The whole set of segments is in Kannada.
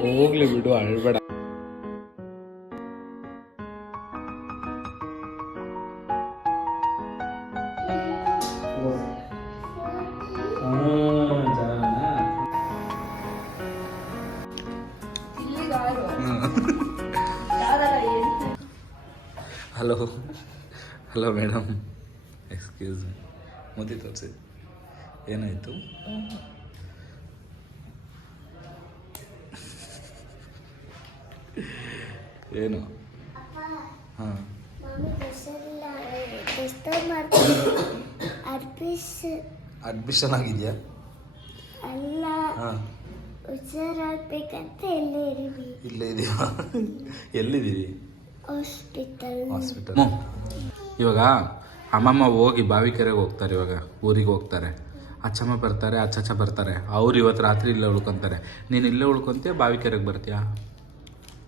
ಹೋಗ್ಲಿ ಬಿಡು ಅಳ್ಬೇಡ. ಹಲೋ ಹಲೋ ಮೇಡಮ್ ಎಕ್ಸ್ಕ್ಯೂಸ್ ಮೋದಿ ತೋರಿಸಿ. ಏನಾಯಿತು? ಏನು? ಹಾಂ. ಅಡ್ಮಿಷನ್ ಆಗಿದೆಯಾ? ಅಲ್ಲ ಹಾಂ. ಹುಷಾರಾಗ್ಬೇಕಂತ ಎಲ್ಲೇ ಇದ್ದೀವಿ. ಇಲ್ಲೇ ಇದೆಯಾ ಎಲ್ಲಿದ್ದೀರಿ? ಹಾಸ್ಪಿಟಲ್. ಹಾಸ್ಪಿಟಲ್. ಇವಾಗ ಅಮ್ಮಮ್ಮ ಹೋಗಿ ಬಾವಿಕೆರೆಗೆ ಹೋಗ್ತಾರೆ ಇವಾಗ ಊರಿಗೆ ಹೋಗ್ತಾರೆ. ಅಚ್ಚಮ್ಮ ಬರ್ತಾರೆ ಅಚ್ಚಚ್ಚ ಬರ್ತಾರೆ. ಅವ್ರು ಇವತ್ತು ರಾತ್ರಿ ಇಲ್ಲೇ ಉಳ್ಕೊತಾರೆ. ನೀನು ಇಲ್ಲೇ ಉಳ್ಕೊತೀಯ ಬಾವಿಕೆರೆಗೆ ಬರ್ತೀಯಾ?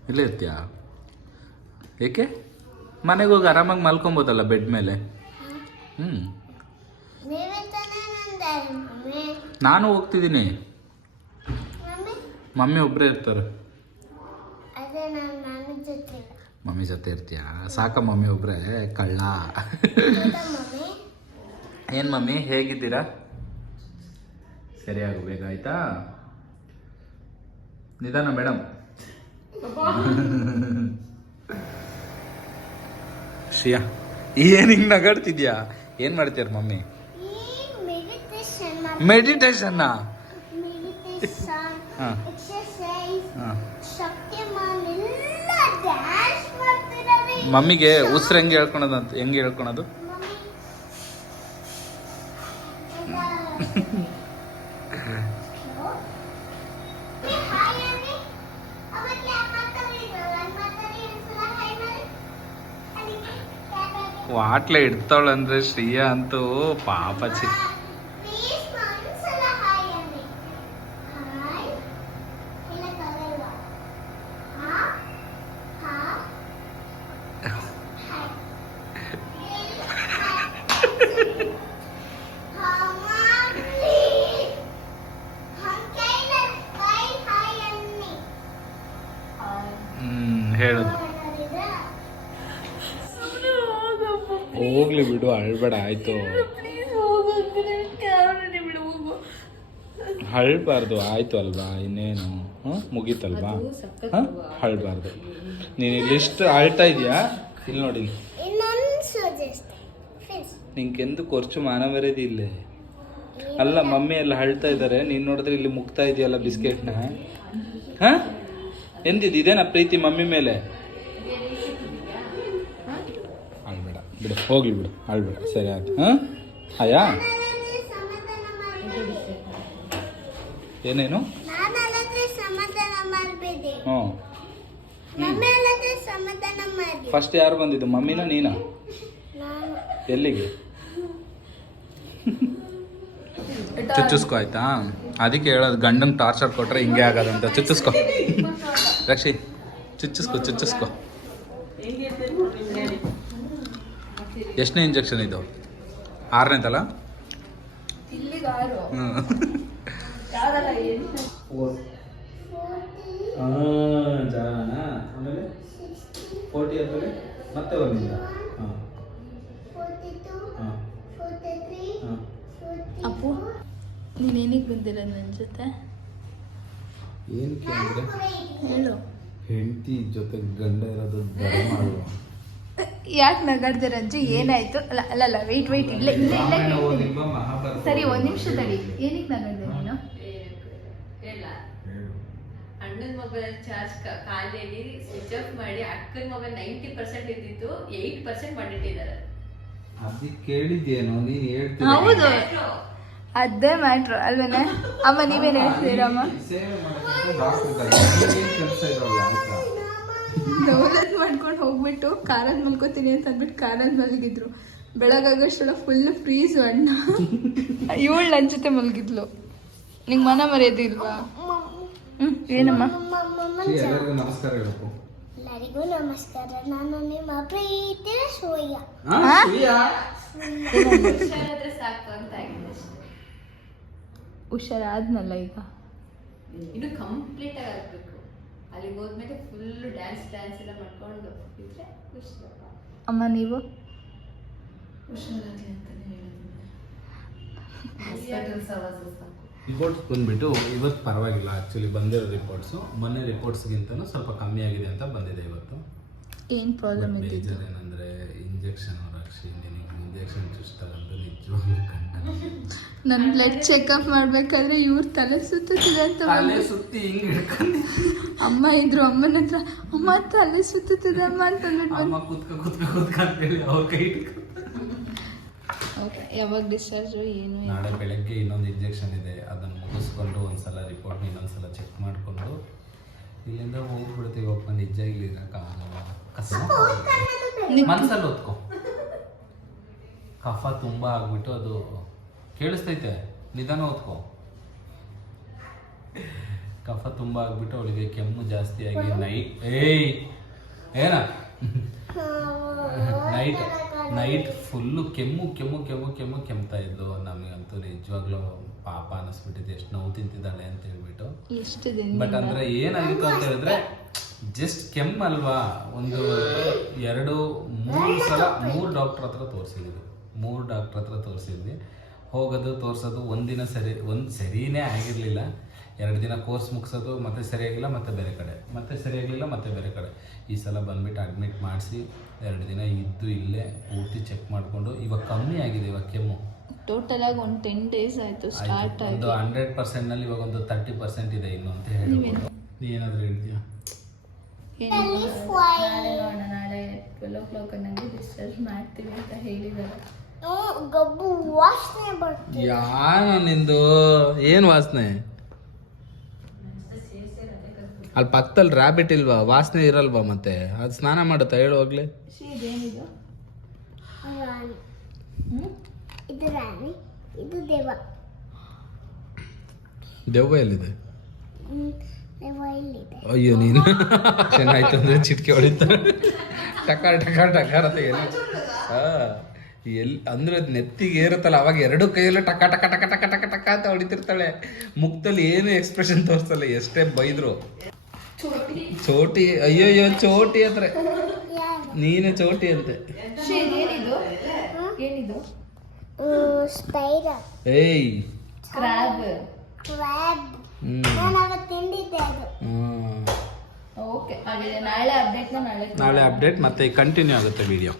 ಇಲ್ಲೇ ಇರ್ತೀಯಾ? ಏಕೆ? ಮನೆಗೆ ಹೋಗಿ ಆರಾಮಾಗಿ ಮಲ್ಕೊಬೋದಲ್ಲ ಬೆಡ್ ಮೇಲೆ? ಹ್ಞೂ ನಾನು ಹೋಗ್ತಿದ್ದೀನಿ. ಮಮ್ಮಿ ಒಬ್ಬರೇ ಇರ್ತಾರೆ. ಮಮ್ಮಿ ಜೊತೆ ಇರ್ತೀಯಾ? ಸಾಕ ಮಮ್ಮಿ ಒಬ್ಬರೇ ಕಳ್ಳ. ಏನು ಮಮ್ಮಿ, ಹೇಗಿದ್ದೀರಾ? ಸರಿಯಾಗಬೇಕಾಯ್ತಾ ನಿಧಾನ ಮೇಡಮ್ ಶ್ರಿಯಾ ಏನು ಹಿಂಗೆ ನಗಾಡ್ತಿದ್ಯಾ ಏನು ಮಾಡ್ತೀರ ಮಮ್ಮಿ ಮೆಡಿಟೇಷನ್ನ ಮೆಡಿಟೇಷನ್ ಹಾ. ಮಮ್ಮಿಗೆ ಉಸಿರು ಹೆಂಗೆ ಹೇಳ್ಕೊಳೋದು ಅಂತ ಹೆಂಗೆ ಹೇಳ್ಕೊಳೋದು? ವಾಟ್ಲೆ ಇಡ್ತಾವಳು ಅಂದ್ರೆ ಶ್ರೀಯಾ ಅಂತೂ ಪಾಪಚಿ ಅಳ್ಬೇಡ ಆಯ್ತು. ಹಳ್ಬಾರ್ದು ಆಯ್ತು ಅಲ್ವಾ? ಇನ್ನೇನು? ಹಾಂ? ಮುಗೀತಲ್ವಾ? ಹಾಂ? ಅಳ್ಬಾರ್ದು ನೀನು ಇಲ್ಲಿ ಇಷ್ಟು ಅಳ್ತಾ ಇದೆಯಾ? ಇಲ್ಲಿ ನೋಡಿ. ನಿಂಗೆಂದು ಖರ್ಚು ಮಾನ ಮರ್ಯಾದೆ ಇಲ್ಲೇ. ಅಲ್ಲ ಮಮ್ಮಿ ಎಲ್ಲ ಅಳ್ತಾ ಇದ್ದಾರೆ ನೀನು ನೋಡಿದ್ರೆ ಇಲ್ಲಿ ಮುಗ್ತಾ ಇದೆಯಲ್ಲ ಬಿಸ್ಕೆಟ್ನ? ಹಾ? ಎಂದಿದ್ದು ಇದೇನಾ ಪ್ರೀತಿ ಮಮ್ಮಿ ಮೇಲೆ? ಬಿಡು ಹೋಗ್ಲಿ ಬಿಡು ಅಳ್ಬೇಡ ಸರಿ ಆಯ್ತು. ಹಾಂ? ಆಯಾ? ಏನೇನು? ಹ್ಞೂ. ಫಸ್ಟ್ ಯಾರು ಬಂದಿದ್ದು ಮಮ್ಮಿನ ನೀನಾ? ನಾನು. ಎಲ್ಲಿಗೆ? ಚುಚ್ಚಿಸ್ಕೊ ಆಯ್ತಾ? ಅದಕ್ಕೆ ಹೇಳೋದು ಗಂಡಂಗೆ ಟಾರ್ಚರ್ ಕೊಟ್ಟರೆ ಹಿಂಗೆ ಆಗೋದಂತ. ಚುಚ್ಚಿಸ್ಕೊ. ರಕ್ಷಿ ಚುಚ್ಚಿಸ್ಕೊ ಚುಚ್ಚಿಸ್ಕೊ. ಎಷ್ಟನೇ ಇಂಜೆಕ್ಷನ್ ಇದು? ಆರನೇ ತಲ? ಆಮೇಲೆ ಫೋರ್ಟಿ ಆದಮೇಲೆ ಮತ್ತೆ ಒಂದಿಲ್ಲ. ಹಾಂ. ಹಾಂ. ಅಪ್ಪು ನೀನೇನಿಗೆ ಬಂದಿರೋದು ನನ್ನ ಜೊತೆ? ಏನಕ್ಕೆ ಅಂದರೆ ಹೇಳು. ಹೆಂಡತಿ ಜೊತೆ ಗಂಡ ಇರೋದು ಧರ್ಮ ಅಲ್ವಾ ಯಾಕೆ ನಗಾಡ್ದೆ ರಂಜು ಏನಾಯ್ತು? ಅಲ್ಲ ಅಲ್ಲ ಅಲ್ಲ ವೆಯ್ಟ್ ವೆಯ್ಟ್ ಇಲ್ಲ ಇಲ್ಲ ಇಲ್ಲ ಕೇಳ್ತೀನಿ. ಸರಿ ಒಂದ್? ನಿಮಿಷ ತಡಿ. ಏನಕ್ಕೆ ನಗಾಡ್ದೆ ನೀನು. ಅಣ್ಣನ ಮೊಬೈಲ್ ಚಾರ್ಜ್ ಖಾಲಿಯಲ್ಲಿ ಸ್ವಿಚ್ ಆಫ್ ಮಾಡಿ ಅಕ್ಕನ ಮೊಬೈಲ್ ನೈಂಟಿ ಪರ್ಸೆಂಟ್ ಇದ್ದಿತ್ತು ಏಯ್ಟ್ ಪರ್ಸೆಂಟ್ ಮಾಡಿಟ್ಟಿದ್ದಾರೆ. ಅದಕ್ಕೆ ಕೇಳಿದ್ಯೇನೋ ನೀನ್ ಹೇಳ್ತೀನಿ ಹೌದು. ಅದೇ ಮ್ಯಾಟ್ರು. ಅಲ್ವೇನೆ? ಅಮ್ಮ ನೀವೇನು ಹೇಳ್ತೀರಮ್ಮ ಕೆಲಸ ಇರೋಲ್ಲ ಡೌನ್ಲೋಡ್ ಮಾಡ್ಕೊಂಡು ಹೋಗ್ಬಿಟ್ಟು ಕಾರಲ್ಲಿ ಮಲ್ಕೋತೀನಿ ಅಂತ ಅಂದ್ಬಿಟ್ಟು ಕಾರಲ್ಲಿ ಮಲಗಿದ್ರು. ಬೆಳಗಾಗೋಷ್ಟೆಲ್ಲ ಫುಲ್ ಫ್ರೀಸ್ ಅಣ್ಣ. ಇವಳು ನನ್ನ ಜೊತೆ ಮಲಗಿದ್ಲು. ನಿಂಗೆ ಮನ ಮರೆಯೋದು ಇಲ್ವಾ? ಹ್ಞೂ ಏನಮ್ಮ? ಎಲ್ಲರಿಗೂ ನಮಸ್ಕಾರ ಹೇಳಪ್ಪು ಎಲ್ಲರಿಗೂ ನಮಸ್ಕಾರ. ನಾನು ನಿಮ್ಮ ಪ್ರೀತಿಯ. ಹುಷಾರಾದ್ನಲ್ಲ ಈಗ? ಇನ್ನು ಕಂಪ್ಲೀಟ್ ಆಗಿ ಆಗ್ಬೇಕು. ಅಲ್ಲಿಗೆ ಹೋದ್ಮೇಲೆ ಫುಲ್ ಡ್ಯಾನ್ಸ್ ಡ್ಯಾನ್ಸ್ ಎಲ್ಲ ಮಾಡ್ಕೊಂಡು ಇದ್ರೆ ಖುಷಿಯಪ್ಪ ಅಮ್ಮ ನೀವು? ಹುಷಾರಾಗ್ಲಿ ಸಾಕು. ರಿಪೋರ್ಟ್ಸ್ ಬಂದ್ಬಿಟ್ಟು ಇವತ್ತು ಪರವಾಗಿಲ್ಲ ಆ್ಯಕ್ಚುಲಿ ಬಂದಿರೋ ರಿಪೋರ್ಟ್ಸು ಮೊನ್ನೆ ರಿಪೋರ್ಟ್ಸ್ಗಿಂತನೂ ಸ್ವಲ್ಪ ಕಮ್ಮಿ ಆಗಿದೆ ಅಂತ ಬಂದಿದೆ ಇವತ್ತು. ಏನು ಪ್ರಾಬ್ಲಮ್ ಮೇಜರ್ ಏನಂದರೆ ಇಂಜೆಕ್ಷನ್ ಇಂಜೆಕ್ಷನ್ ಚುಚ್ತಾರಂತ ನಿಜವಾಗ್ಲೂ ಕಣ್ಣ ನನ್ನ ಬ್ಲಡ್ ಚೆಕಪ್ ಮಾಡ್ಬೇಕಾದ್ರೆ ಇವ್ರ ತಲೆ ಸುತ್ತುತ್ತಿದೆ ಅಂತ ತಲೆ ಸುತ್ತಿ ಹಿಂಗೆ ಹಿಡ್ಕೊಂಡು ಅಮ್ಮ ಇದ್ರು ಅಮ್ಮನ ಹತ್ರ ಅಮ್ಮ ತಲೆ ಸುತ್ತುತ್ತಿದೆ ಅಮ್ಮ ಅಂತ ಅಂದ್ಬಿಟ್ಟು ಅಮ್ಮ ಕುತ್ಕ ಕುತ್ಕ ಕುತ್ಕ ಅಂತೇಳಿ ಅವ್ರ ಕೈ ಯಾವಾಗ ಡಿಸ್ಚಾರ್ಜು ಏನು ನಾಳೆ ಬೆಳಗ್ಗೆ ಇನ್ನೊಂದು ಇಂಜೆಕ್ಷನ್ ಇದೆ ಅದನ್ನು ಮುಗಿಸ್ಕೊಂಡು ಒಂದ್ಸಲ ರಿಪೋರ್ಟ್ ಇನ್ನೊಂದ್ಸಲ ಚೆಕ್ ಮಾಡಿಕೊಂಡು ಇಲ್ಲಿಂದ ಹೋಗ್ಬಿಡ್ತೀವಪ್ಪ ನಿಜ ಇಲ್ಲಿ ಕಸ ಮನ್ಸಲ್ಲಿ ಓದ್ಕೊ. ಕಫ ತುಂಬ ಆಗ್ಬಿಟ್ಟು ಅದು ಕೇಳಿಸ್ತೈತೆ. ನಿಧಾನ ಓದ್ಕೊ ಕಫ ತುಂಬ ಆಗ್ಬಿಟ್ಟು ಅವಳಿಗೆ ಕೆಮ್ಮು ಜಾಸ್ತಿ ಆಗಿ ನೈಟ್ ಏಯ್! ಏನ? ನೈಟ್ ನೈಟ್ ಫುಲ್ಲು ಕೆಮ್ಮು ಕೆಮ್ಮು ಕೆಮ್ಮು ಕೆಮ್ಮು ಕೆಮ್ತಾ ಇದ್ಲು. ನಮಗಂತೂ ನಿಜವಾಗ್ಲೂ ಪಾಪ ಅನ್ನಿಸ್ಬಿಟ್ಟಿದೆ ಎಷ್ಟು ನೋವು ತಿಂತಿದ್ದಾಳೆ ಅಂತ ಹೇಳ್ಬಿಟ್ಟು. ಬಟ್ ಅಂದ್ರೆ ಏನಾಗಿತ್ತು ಅಂತ ಹೇಳಿದ್ರೆ ಜಸ್ಟ್ ಕೆಮ್ಮಲ್ವಾ? ಒಂದು ಎರಡು ಮೂರು ಸಲ ಮೂರು ಡಾಕ್ಟರ್ ಹತ್ರ ತೋರಿಸಿದ್ವಿ. ಮೂರು ಡಾಕ್ಟ್ರ್ ಹತ್ರ ತೋರಿಸಿದ್ವಿ ಹೋಗೋದು ತೋರಿಸೋದು ಒಂದಿನ ಸರಿ ಒಂದು ಸರಿನೇ ಆಗಿರಲಿಲ್ಲ. ಎರಡು ದಿನ ಕೋರ್ಸ್ ಮುಗಿಸೋದು ಮತ್ತೆ ಸರಿಯಾಗಿಲ್ಲ ಮತ್ತೆ ಬೇರೆ ಕಡೆ. ಮತ್ತೆ ಸರಿಯಾಗಿಲ್ಲ ಮತ್ತೆ ಬೇರೆ ಕಡೆ. ಈ ಸಲ ಬಂದ್ಬಿಟ್ಟು ಅಡ್ಮಿಟ್ ಮಾಡಿಸಿ ಎರಡು ದಿನ ಇದ್ದು ಇಲ್ಲೇ ಪೂರ್ತಿ ಚೆಕ್ ಮಾಡಿಕೊಂಡು ಇವಾಗ ಕಮ್ಮಿ ಆಗಿದೆ ಇವಾಗ ಕೆಮ್ಮು. ಟೋಟಲ್ ಆಗಿ ಒಂದು ಟೆನ್ ಡೇಸ್ ಆಯಿತು ಸ್ಟಾರ್ಟ್ ಆಯ್ತು. ಒಂದು ಹಂಡ್ರೆಡ್ ಪರ್ಸೆಂಟ್ನಲ್ಲಿ ಇವಾಗ ಒಂದು ತರ್ಟಿ ಪರ್ಸೆಂಟ್ ಇದೆ ಇನ್ನು ಅಂತ ಹೇಳ್ಬೋದು. ನೀ ಏನಾದರೂ ಹೇಳ್ತೀಯಾ? ನಾಳೆ ನೋಡೋಣ ನಾಳೆ ಟ್ವೆಲ್ ಓ ಕ್ಲಾಕ್ ನನಗೆ ಡಿಸ್ಚಾರ್ಜ್ ಮಾಡ್ತೀವಿ ಅಂತ ಹೇಳಿದ್ದಾರೆ. ಗಬ್ಬು ವಾಸನೆ ಬರ್ತದೆ. ಯಾನ ನಿಂದು? ಏನು ವಾಸನೆ? ಅಲ್ಲಿ ಪಕ್ಕದಲ್ಲಿ ರಾಬಿಟ್ ಇಲ್ವಾ? ವಾಸನೆ ಇರಲ್ವಾ ಮತ್ತೆ? ಅದು ಸ್ನಾನ ಮಾಡುತ್ತಾ? ಹೇಳು ಹೋಗ್ಲಿ. ಇದೇನಿದು? ರಾಣಿ. ಇದು ರಾಣಿ ಇದು ದೇವ ದೆವ್ವ ಎಲ್ಲಿದೆ? ಹ್ಮ್, ದೇವ ಇಲ್ಲಿದೆ ಅಯ್ಯೋ ನೀನು. ಚೆನ್ನಾಯ್ತು ಅಂದ್ರೆ ಚಿಟ್ಕೆ ಹೊಡಿತಾರೆ ಟಕಾರ ಟಕಾರ ಟಕಾರ ಅಂತ ಎಲ್ಲಿ ಅಂದ್ರೆ ಅದ್ ನೆತ್ತಿಗೆ ಏರುತ್ತಲ್ಲ ಅವಾಗ ಎರಡು ಕೈಯಲ್ಲೂ ಟಕ ಟಕ ಟಕ ಟಕ ಟಕ ಟಕ ಅಂತ ಹೊಡಿತಿರ್ತಾಳೆ. ಮುಖದಲ್ಲಿ ಏನು ಎಕ್ಸ್ಪ್ರೆಷನ್ ತೋರಿಸ್ತಲ್ಲ ಎಷ್ಟೇ ಬೈದ್ರು. ಚೋಟಿ ಅಯ್ಯೋಯ್ಯೋ ಚೋಟಿ ಹತ್ರ. ನೀನೇ ಚೋಟಿ ಅಂತೆ. ಏನಿದು? ಏನಿದು? ಸ್ಪೈಡರ್ ಏಯ್ ಕ್ರಾಬ್ ಕ್ರ್ಯಾಬ್ ನಾನು ಅವತ್ತು ತಿಂದಿದ್ದೆ ಅದು. ಓಕೆ ಹಾಗಾದ್ರೆ ನಾಳೆ ಅಪ್ಡೇಟ್ನ ನಾಳೆ ನಾಳೆ ಅಪ್ಡೇಟ್ ಮತ್ತೆ ಕಂಟಿನ್ಯೂ ಆಗುತ್ತೆ ವಿಡಿಯೋ